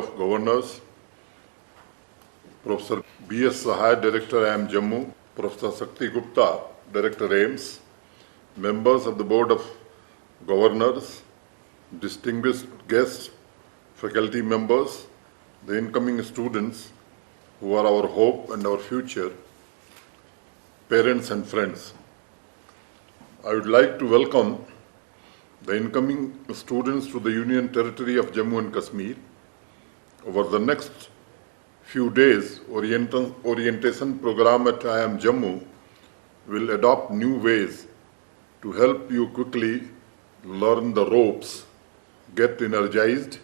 of Governors, Professor B.S. Sahai, Director IIM Jammu, Professor Sakti Gupta, Director AIMS, members of the Board of Governors, distinguished guests, faculty members, the incoming students who are our hope and our future, parents and friends. I would like to welcome the incoming students to the Union Territory of Jammu and Kashmir. Over the next few days, orientation program at IIM Jammu will adopt new ways to help you quickly learn the ropes, get energized,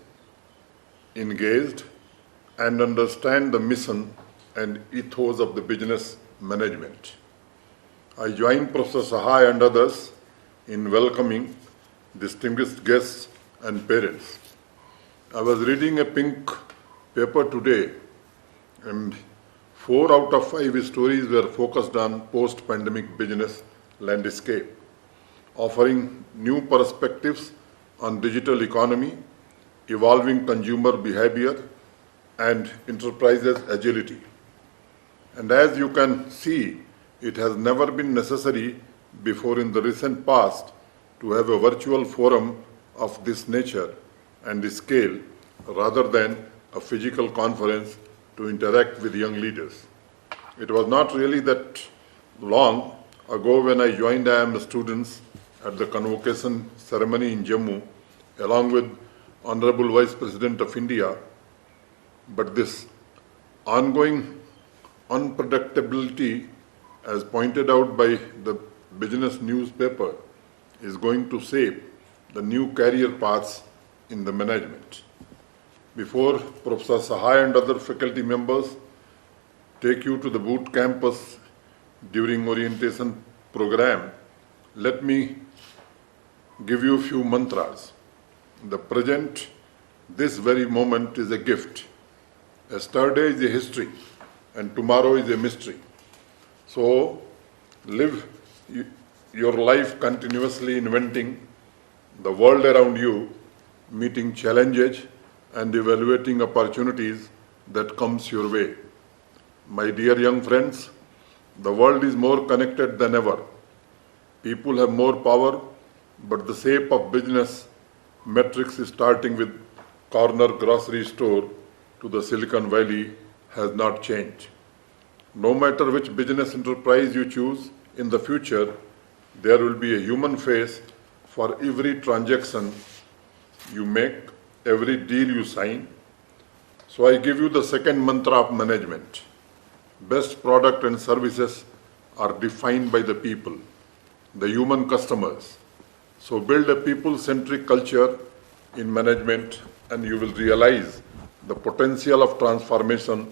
engaged, and understand the mission and ethos of the business management. I join Professor Sahai and others in welcoming distinguished guests and parents. I was reading a pink paper today, and 4 out of 5 stories were focused on post-pandemic business landscape, offering new perspectives on digital economy, evolving consumer behavior, and enterprises' agility. And as you can see, it has never been necessary before in the recent past to have a virtual forum of this nature and scale rather than a physical conference to interact with young leaders. It was not really that long ago when I joined IIM students at the convocation ceremony in Jammu along with Honorable Vice President of India, but this ongoing unpredictability, as pointed out by the business newspaper, is going to shape the new career paths in the management. Before Professor Sahai and other faculty members take you to the boot campus during orientation program, let me give you a few mantras. The present, this very moment is a gift. Yesterday is a history and tomorrow is a mystery. So live your life continuously inventing the world around you, meeting challenges and evaluating opportunities that comes your way. My dear young friends, the world is more connected than ever. People have more power, but the shape of business metrics starting with corner grocery store to the Silicon Valley has not changed. No matter which business enterprise you choose in the future, there will be a human face for every transaction you make, every deal you sign. So I give you the second mantra of management. Best product and services are defined by the people, the human customers. So build a people-centric culture in management and you will realize the potential of transformation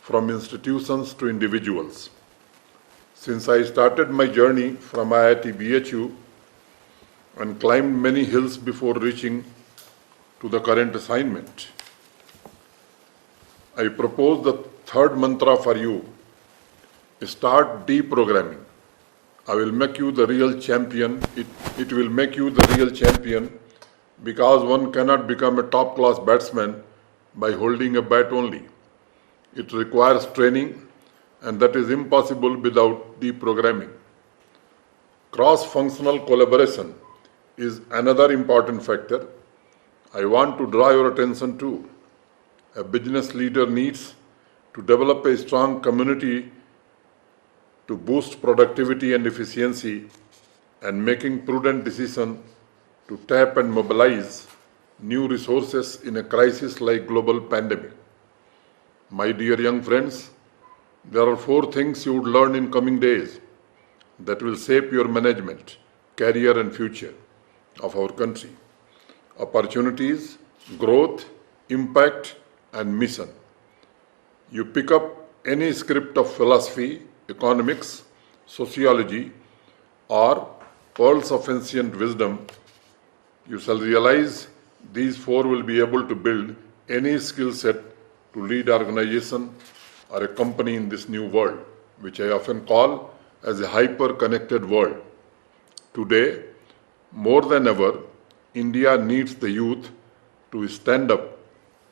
from institutions to individuals. Since I started my journey from IIT BHU and climbed many hills before reaching to the current assignment, I propose the third mantra for you. Start deprogramming. I will make you the real champion. It will make you the real champion because one cannot become a top-class batsman by holding a bat only. It requires training, and that is impossible without deprogramming. Cross-functional collaboration is another important factor I want to draw your attention to. A business leader needs to develop a strong community to boost productivity and efficiency and making prudent decisions to tap and mobilize new resources in a crisis like global pandemic. My dear young friends, there are 4 things you would learn in coming days that will shape your management, career and future of our country. Opportunities, growth, impact and mission. You pick up any script of philosophy, economics, sociology or pearls of ancient wisdom, you shall realize these 4 will be able to build any skill set to lead organization or a company in this new world, which I often call as a hyper-connected world. Today, more than ever, India needs the youth to stand up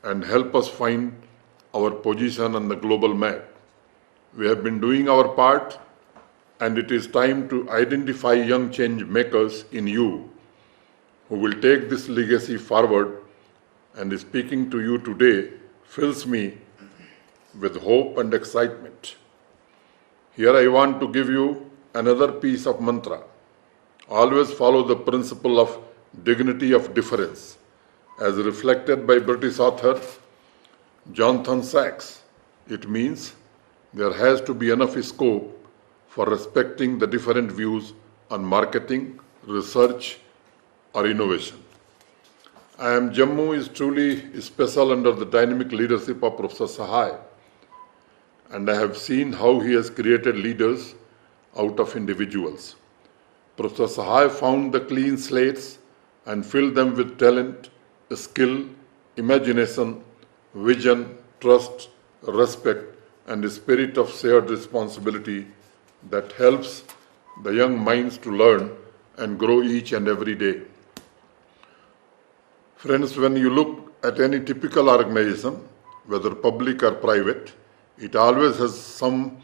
and help us find our position on the global map. We have been doing our part, and it is time to identify young change makers in you who will take this legacy forward. And speaking to you today fills me with hope and excitement. Here I want to give you another piece of mantra. Always follow the principle of dignity of difference, as reflected by British author Jonathan Sacks. It means there has to be enough scope for respecting the different views on marketing, research, or innovation. IIM Jammu is truly special under the dynamic leadership of Professor Sahai, and I have seen how he has created leaders out of individuals. Professor Sahai found the clean slates and filled them with talent, skill, imagination, vision, trust, respect, and a spirit of shared responsibility that helps the young minds to learn and grow each and every day. Friends, when you look at any typical organization, whether public or private, it always has some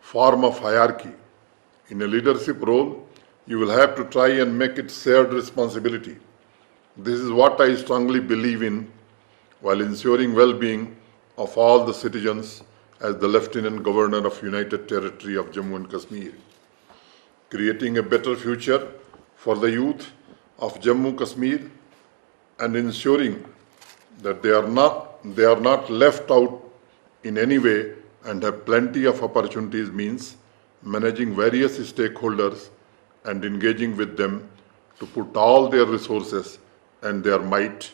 form of hierarchy. In a leadership role, you will have to try and make it shared responsibility. This is what I strongly believe in while ensuring well-being of all the citizens as the Lieutenant Governor of United Territory of Jammu and Kashmir. Creating a better future for the youth of Jammu Kashmir and ensuring that they are not left out in any way and have plenty of opportunities means managing various stakeholders and engaging with them to put all their resources and their might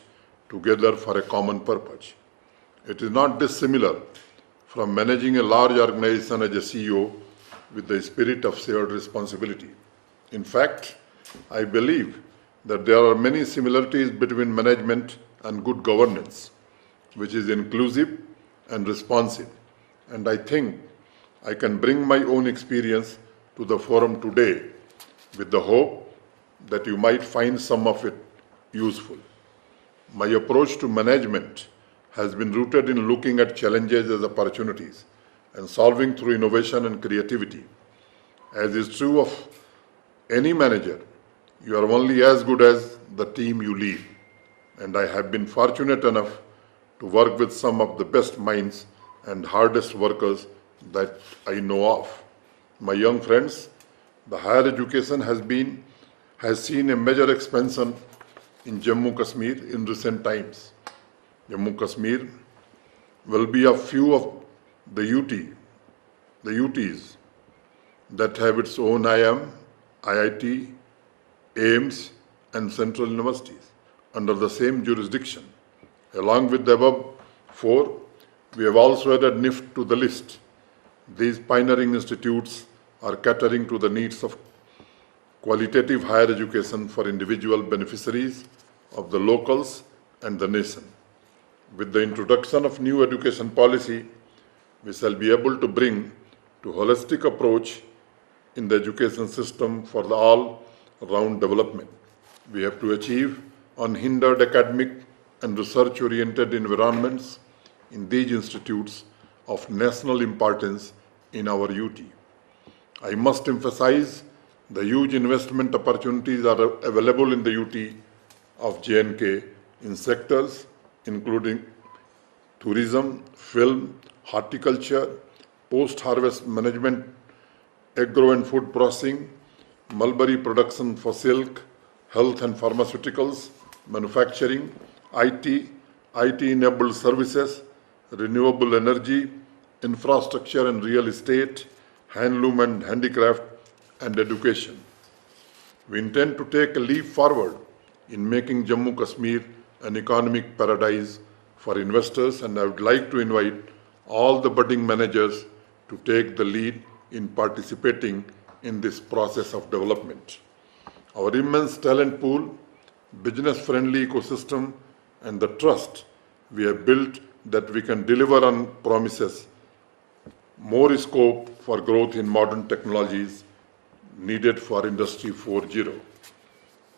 together for a common purpose. It is not dissimilar from managing a large organization as a CEO with the spirit of shared responsibility. In fact, I believe that there are many similarities between management and good governance, which is inclusive and responsive. And I think I can bring my own experience to the forum today with the hope that you might find some of it useful. My approach to management has been rooted in looking at challenges as opportunities and solving through innovation and creativity. As is true of any manager, you are only as good as the team you lead. And I have been fortunate enough to work with some of the best minds and hardest workers that I know of. My young friends, the higher education has seen a major expansion in Jammu Kashmir in recent times. Jammu Kashmir will be a few of the UTs that have its own IIM, IIT, AIMS, and central universities under the same jurisdiction. Along with the above four, we have also added NIFT to the list. These pioneering institutes are catering to the needs of qualitative higher education for individual beneficiaries of the locals and the nation. With the introduction of new education policy, we shall be able to bring to holistic approach in the education system for the all-round development. We have to achieve unhindered academic and research-oriented environments in these institutes of national importance in our UT. I must emphasize the huge investment opportunities are available in the UT of J&K in sectors including tourism, film, horticulture, post-harvest management, agro and food processing, mulberry production for silk, health and pharmaceuticals, manufacturing, IT-enabled services, renewable energy, infrastructure and real estate, handloom and handicraft, and education. We intend to take a leap forward in making Jammu Kashmir an economic paradise for investors, and I would like to invite all the budding managers to take the lead in participating in this process of development. Our immense talent pool, business-friendly ecosystem, and the trust we have built that we can deliver on promises, more scope for growth in modern technologies needed for Industry 4.0.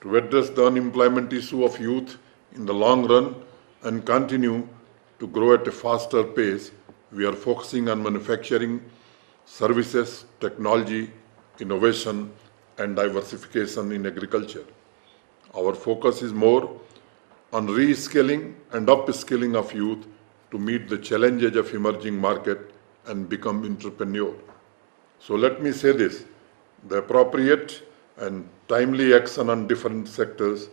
To address the unemployment issue of youth in the long run, and continue to grow at a faster pace, we are focusing on manufacturing, services, technology, innovation, and diversification in agriculture. Our focus is more on reskilling and upskilling of youth to meet the challenges of emerging market and become entrepreneur. So let me say this, the appropriate and timely action on different sectors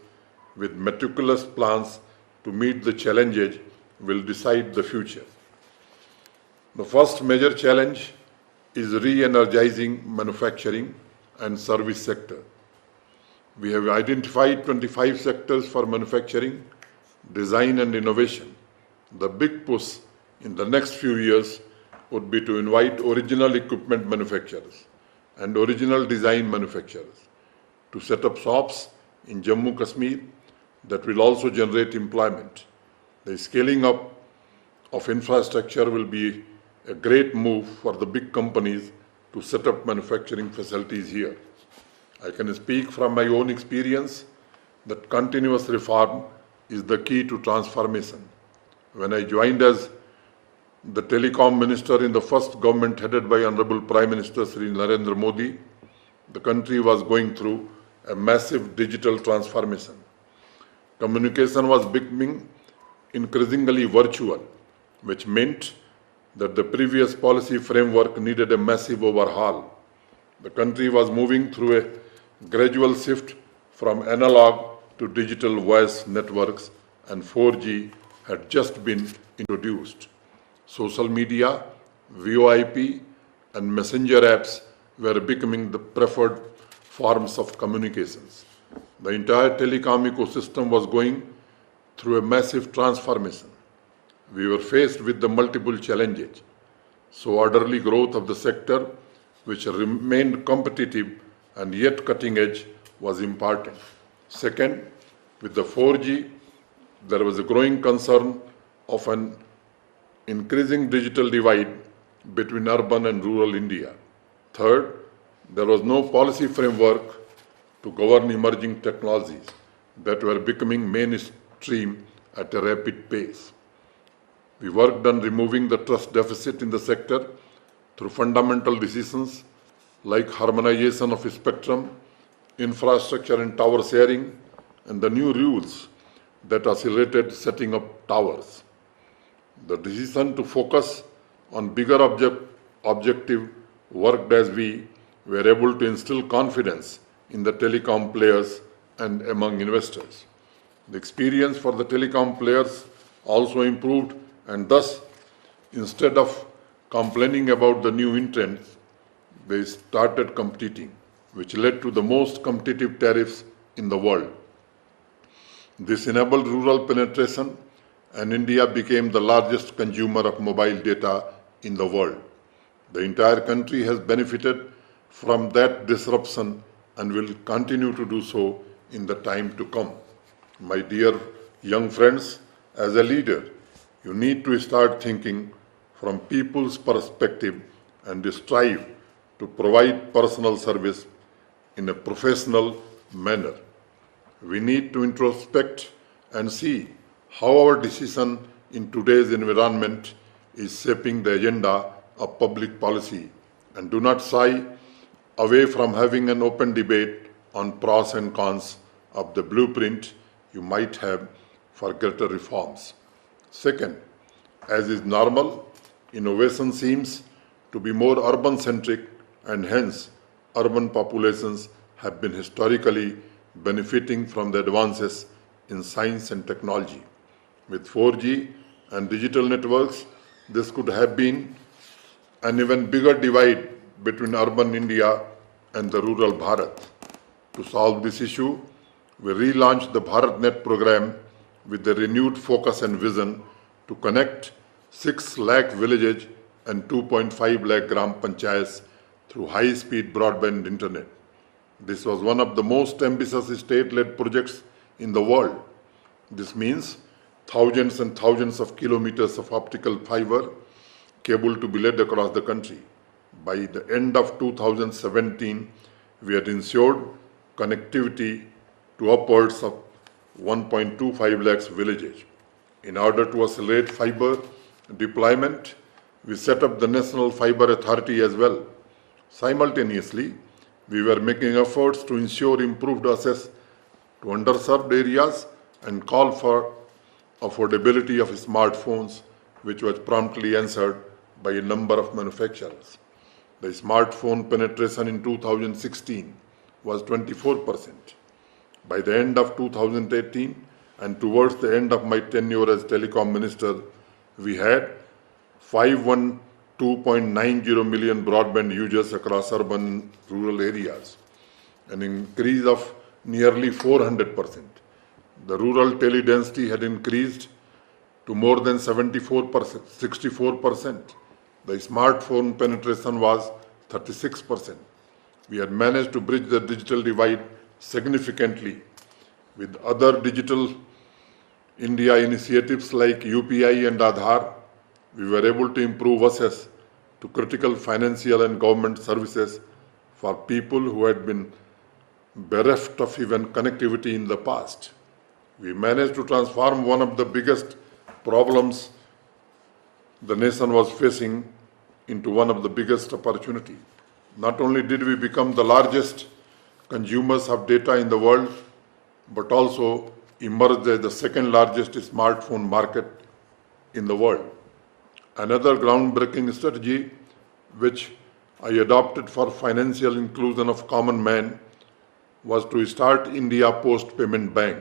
with meticulous plans to meet the challenges will decide the future. The first major challenge is re-energizing manufacturing and service sector. We have identified 25 sectors for manufacturing, design and innovation. The big push in the next few years would be to invite original equipment manufacturers and original design manufacturers to set up shops in Jammu Kashmir that will also generate employment. The scaling up of infrastructure will be a great move for the big companies to set up manufacturing facilities here. I can speak from my own experience that continuous reform is the key to transformation. When I joined as the telecom minister in the first government headed by Honorable Prime Minister Sri Narendra Modi, the country was going through a massive digital transformation. Communication was becoming increasingly virtual, which meant that the previous policy framework needed a massive overhaul. The country was moving through a gradual shift from analog to digital voice networks, and 4G had just been introduced. Social media, VoIP, and messenger apps were becoming the preferred forms of communications. The entire telecom ecosystem was going through a massive transformation. We were faced with the multiple challenges. So orderly growth of the sector, which remained competitive and yet cutting edge, was important. Second, with the 4G, there was a growing concern of an increasing digital divide between urban and rural India. Third, there was no policy framework to govern emerging technologies that were becoming mainstream at a rapid pace. We worked on removing the trust deficit in the sector through fundamental decisions like harmonization of spectrum, infrastructure and tower sharing, and the new rules that accelerated setting up towers. The decision to focus on bigger objective worked as we were able to instill confidence in the telecom players and among investors. The experience for the telecom players also improved, and thus, instead of complaining about the new entrants, they started competing, which led to the most competitive tariffs in the world. This enabled rural penetration, and India became the largest consumer of mobile data in the world. The entire country has benefited from that disruption and will continue to do so in the time to come. My dear young friends, as a leader, you need to start thinking from people's perspective and strive to provide personal service in a professional manner. We need to introspect and see how our decision in today's environment is shaping the agenda of public policy, and do not shy away from having an open debate on pros and cons of the blueprint you might have for greater reforms. Second, as is normal, innovation seems to be more urban-centric, and hence urban populations have been historically benefiting from the advances in science and technology. With 4G and digital networks, this could have been an even bigger divide between urban India and the rural Bharat. To solve this issue, we relaunched the BharatNet program with a renewed focus and vision to connect 6 lakh villages and 2.5 lakh gram panchayats through high-speed broadband internet. This was one of the most ambitious state-led projects in the world. This means thousands and thousands of kilometers of optical fiber cable to be laid across the country. By the end of 2017, we had ensured connectivity to upwards of 1.25 lakhs villages. In order to accelerate fiber deployment, we set up the National Fiber Authority as well. Simultaneously, we were making efforts to ensure improved access to underserved areas and call for affordability of smartphones, which was promptly answered by a number of manufacturers. The smartphone penetration in 2016 was 24%. By the end of 2018 and towards the end of my tenure as Telecom Minister, we had 512.90 million broadband users across urban and rural areas, an increase of nearly 400%. The rural tele-density had increased to more than 64%. The smartphone penetration was 36%. We had managed to bridge the digital divide significantly with other digital India initiatives like UPI and Aadhaar. We were able to improve access to critical financial and government services for people who had been bereft of even connectivity in the past. We managed to transform one of the biggest problems the nation was facing into one of the biggest opportunities. Not only did we become the largest consumers of data in the world, but also emerged as the second largest smartphone market in the world. Another groundbreaking strategy which I adopted for financial inclusion of common man was to start India Post Payment Bank.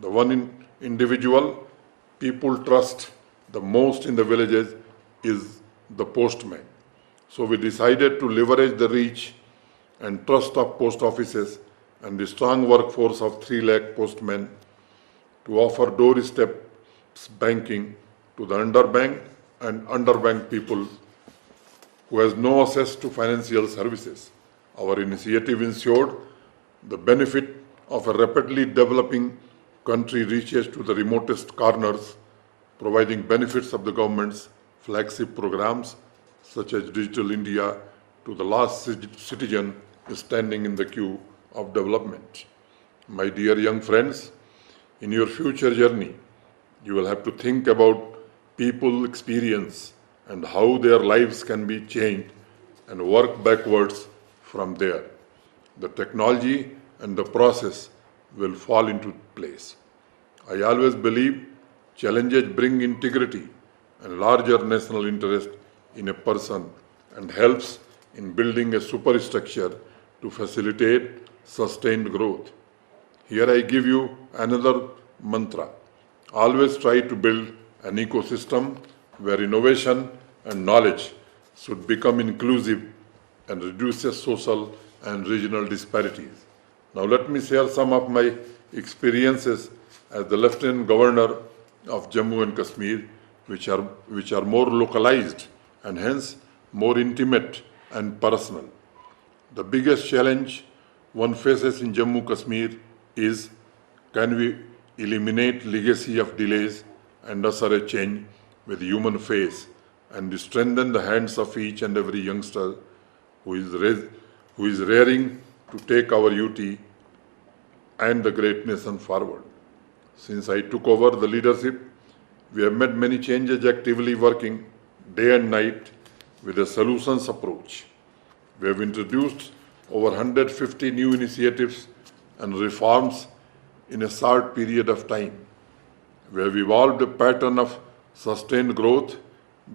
The one individual people trust the most in the villages is the postman. So we decided to leverage the reach and trust of post offices and the strong workforce of 3 lakh postmen to offer doorstep banking to the underbanked and underbanked people who has no access to financial services. Our initiative ensured the benefit of a rapidly developing country reaches to the remotest corners, providing benefits of the government's flagship programs such as Digital India to the last citizen standing in the queue of development. My dear young friends, in your future journey, you will have to think about people experience and how their lives can be changed and work backwards from there. The technology and the process will fall into place. I always believe challenges bring integrity and larger national interest in a person and helps in building a superstructure to facilitate sustained growth. Here I give you another mantra. Always try to build an ecosystem where innovation and knowledge should become inclusive and reduces social and regional disparities. Now let me share some of my experiences as the Lieutenant Governor of Jammu and Kashmir, which are more localized and hence more intimate and personal. The biggest challenge one faces in Jammu Kashmir is, can we eliminate legacy of delays and usher a change with human face and strengthen the hands of each and every youngster who is raring to take our UT and the great nation forward. Since I took over the leadership, we have made many changes, actively working day and night with a solutions approach. We have introduced over 150 new initiatives and reforms in a short period of time. We have evolved a pattern of sustained growth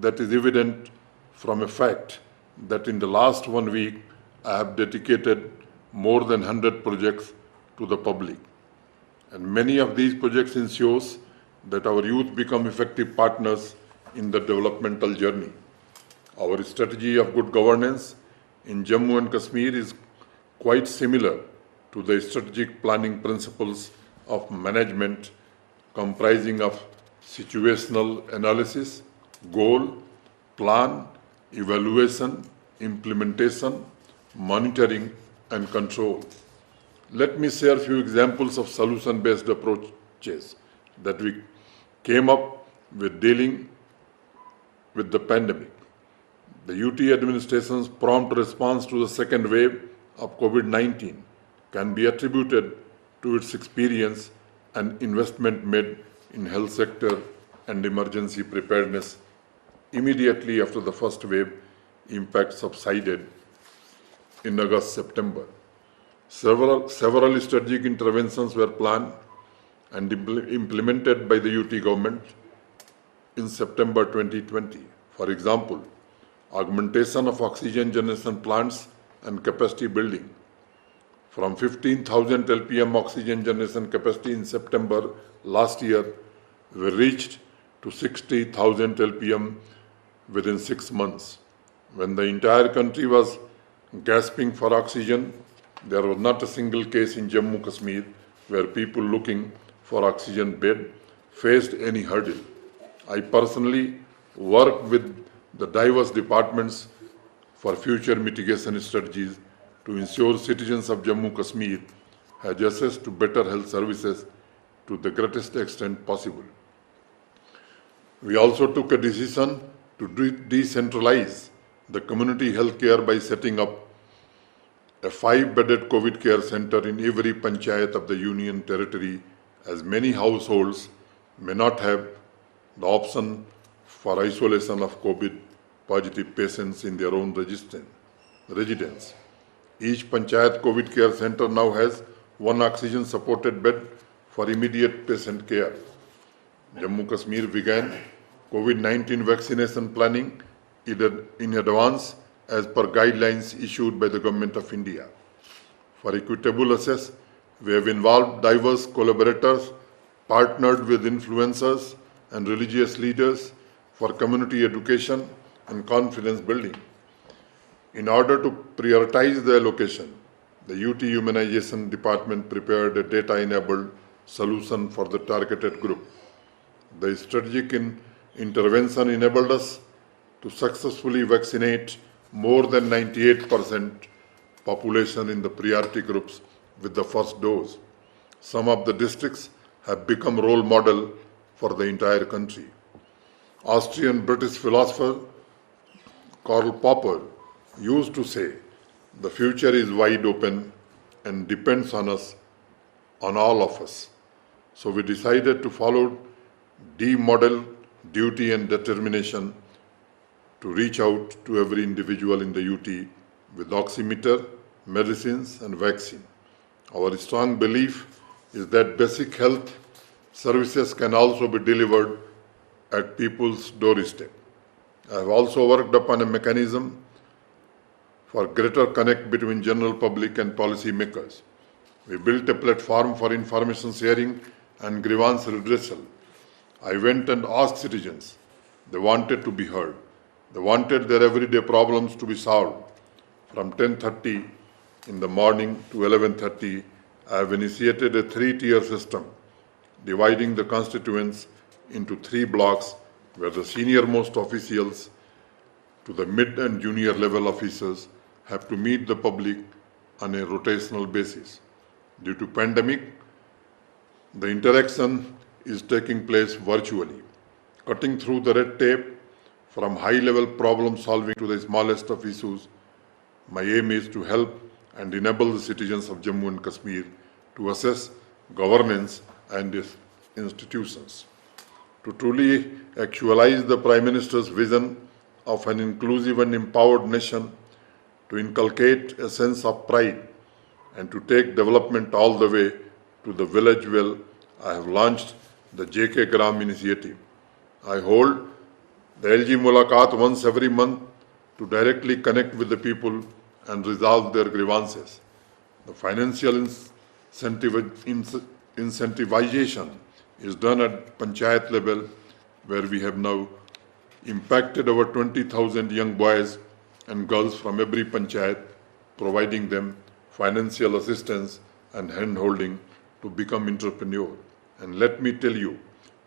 that is evident from a fact that in the last 1 week, I have dedicated more than 100 projects to the public. And many of these projects ensures that our youth become effective partners in the developmental journey. Our strategy of good governance in Jammu and Kashmir is quite similar to the strategic planning principles of management, comprising of situational analysis, goal, plan, evaluation, implementation, monitoring, and control. Let me share a few examples of solution-based approaches that we came up with dealing with the pandemic. The UT administration's prompt response to the second wave of COVID-19 can be attributed to its experience and investment made in health sector and emergency preparedness immediately after the first wave impact subsided in August-September. Several strategic interventions were planned and implemented by the UT government in September 2020. For example, augmentation of oxygen generation plants and capacity building. From 15,000 LPM oxygen generation capacity in September last year, we reached to 60,000 LPM within 6 months. When the entire country was gasping for oxygen, there was not a single case in Jammu Kashmir where people looking for oxygen bed faced any hurdle. I personally worked with the diverse departments for future mitigation strategies to ensure citizens of Jammu Kashmir have access to better health services to the greatest extent possible. We also took a decision to decentralize the community health care by setting up a 5-bedded COVID care center in every panchayat of the Union Territory, as many households may not have the option for isolation of COVID-positive patients in their own residence. Each panchayat COVID care center now has one oxygen-supported bed for immediate patient care. Jammu Kashmir began COVID-19 vaccination planning in advance as per guidelines issued by the Government of India. For equitable access, we have involved diverse collaborators, partnered with influencers and religious leaders for community education and confidence building. In order to prioritize the allocation, the UT Immunization Department prepared a data-enabled solution for the targeted group. The strategic intervention enabled us to successfully vaccinate more than 98% population in the priority groups with the first dose. Some of the districts have become role model for the entire country. Austrian-British philosopher Karl Popper used to say, "The future is wide open and depends on us, on all of us." So we decided to follow D model, duty and determination to reach out to every individual in the UT with oximeter, medicines and vaccine. Our strong belief is that basic health services can also be delivered at people's doorstep. I have also worked upon a mechanism for greater connect between general public and policy makers. We built a platform for information sharing and grievance redressal. I went and asked citizens. They wanted to be heard. They wanted their everyday problems to be solved. From 10:30 in the morning to 11:30, I have initiated a 3-tier system, dividing the constituents into 3 blocks where the senior-most officials to the mid and junior level officers have to meet the public on a rotational basis. Due to pandemic, the interaction is taking place virtually. Cutting through the red tape from high-level problem solving to the smallest of issues, my aim is to help and enable the citizens of Jammu and Kashmir to assess governance and its institutions. To truly actualize the Prime Minister's vision of an inclusive and empowered nation, to inculcate a sense of pride and to take development all the way to the village well, I have launched the JK Gram initiative. I hold the LG Mulaqat once every month to directly connect with the people and resolve their grievances. The financial incentivization is done at panchayat level, where we have now impacted over 20,000 young boys and girls from every panchayat, providing them financial assistance and hand-holding to become entrepreneur. And let me tell you,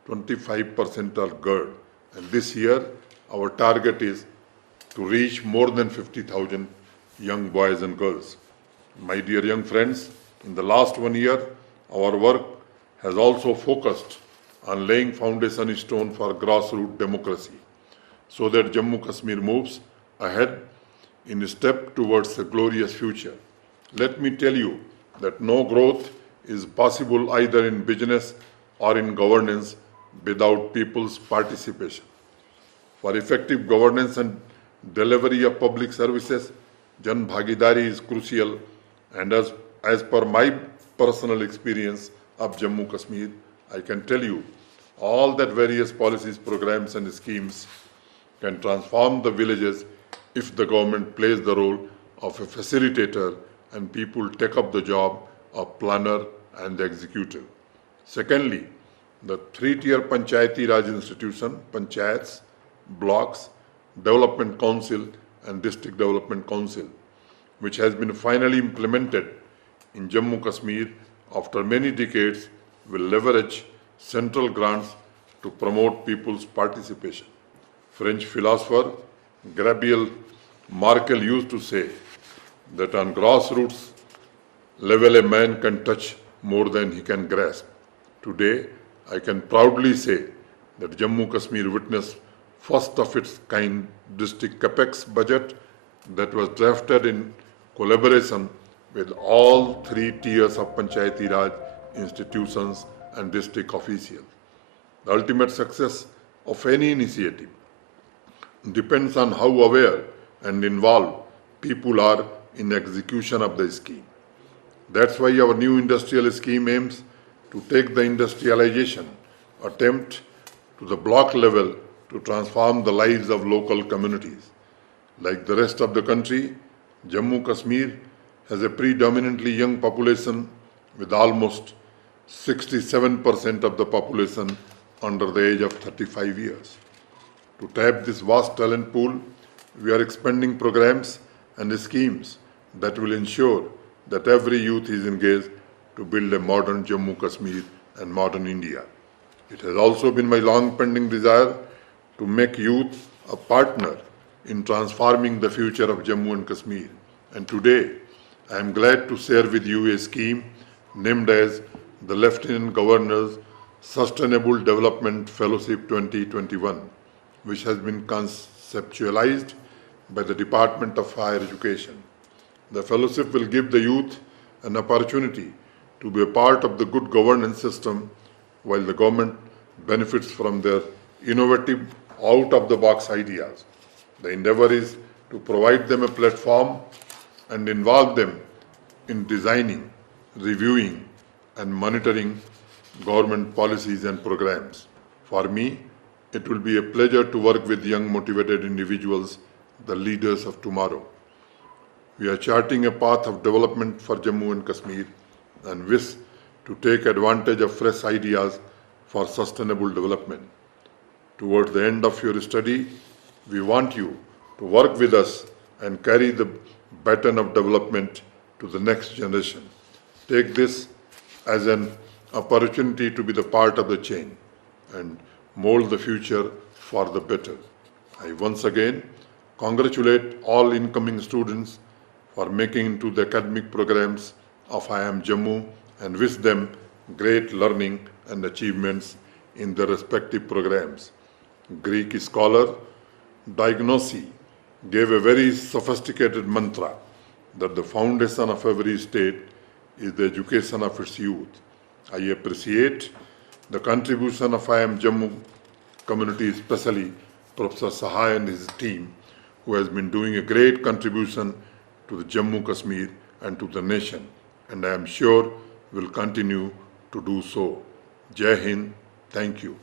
25% are girls. And this year, our target is to reach more than 50,000 young boys and girls. My dear young friends, in the last 1 year, our work has also focused on laying foundation stone for grassroots democracy, so that Jammu Kashmir moves ahead in a step towards a glorious future. Let me tell you that no growth is possible either in business or in governance without people's participation. For effective governance and delivery of public services, Jan Bhagidari is crucial, and as per my personal experience of Jammu Kashmir, I can tell you all that various policies, programs and schemes can transform the villages if the government plays the role of a facilitator and people take up the job of planner and the executive. Secondly, the three-tier Panchayati Raj institution, Panchayats, Blocks, Development Council and District Development Council, which has been finally implemented in Jammu Kashmir after many decades, will leverage central grants to promote people's participation. French philosopher Gabriel Markel used to say that on grassroots level a man can touch more than he can grasp. Today, I can proudly say that Jammu Kashmir witnessed first of its kind district capex budget that was drafted in collaboration with all three tiers of Panchayati Raj institutions and district officials. The ultimate success of any initiative depends on how aware and involved people are in execution of the scheme. That's why our new industrial scheme aims to take the industrialization attempt to the block level to transform the lives of local communities. Like the rest of the country, Jammu Kashmir has a predominantly young population with almost 67% of the population under the age of 35 years. To tap this vast talent pool, we are expanding programs and schemes that will ensure that every youth is engaged to build a modern Jammu Kashmir and modern India. It has also been my long-pending desire to make youth a partner in transforming the future of Jammu and Kashmir. And today, I am glad to share with you a scheme named as the Lieutenant Governor's Sustainable Development Fellowship 2021, which has been conceptualized by the Department of Higher Education. The fellowship will give the youth an opportunity to be a part of the good governance system while the government benefits from their innovative, out-of-the-box ideas. The endeavor is to provide them a platform and involve them in designing, reviewing, and monitoring government policies and programs. For me, it will be a pleasure to work with young, motivated individuals, the leaders of tomorrow. We are charting a path of development for Jammu and Kashmir and wish to take advantage of fresh ideas for sustainable development. Towards the end of your study, we want you to work with us and carry the baton of development to the next generation. Take this as an opportunity to be the part of the change and mold the future for the better. I once again congratulate all incoming students for making into the academic programs of IIM Jammu and wish them great learning and achievements in their respective programs. Greek scholar Diagnosi gave a very sophisticated mantra that the foundation of every state is the education of its youth. I appreciate the contribution of IIM Jammu community, especially Professor Sahai and his team, who has been doing a great contribution to the Jammu Kashmir and to the nation, and I am sure will continue to do so. Jai Hind, thank you.